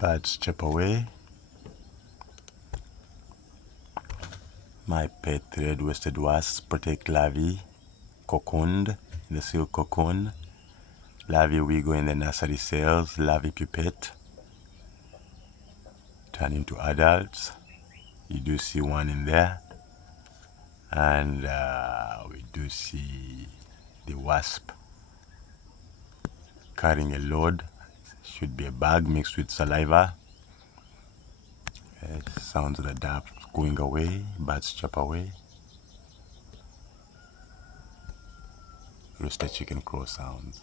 Birds chirp away. My pet red-waisted wasp protect larvae cocooned in the silk cocoon. Larvae wiggle in the nursery cells. Larvae pupate turn into adults. You do see one in there, and we do see the wasp carrying a load. Should be a bag mixed with saliva. Sounds of the dove going away. Birds chirp away. Rooster chicken crow sounds.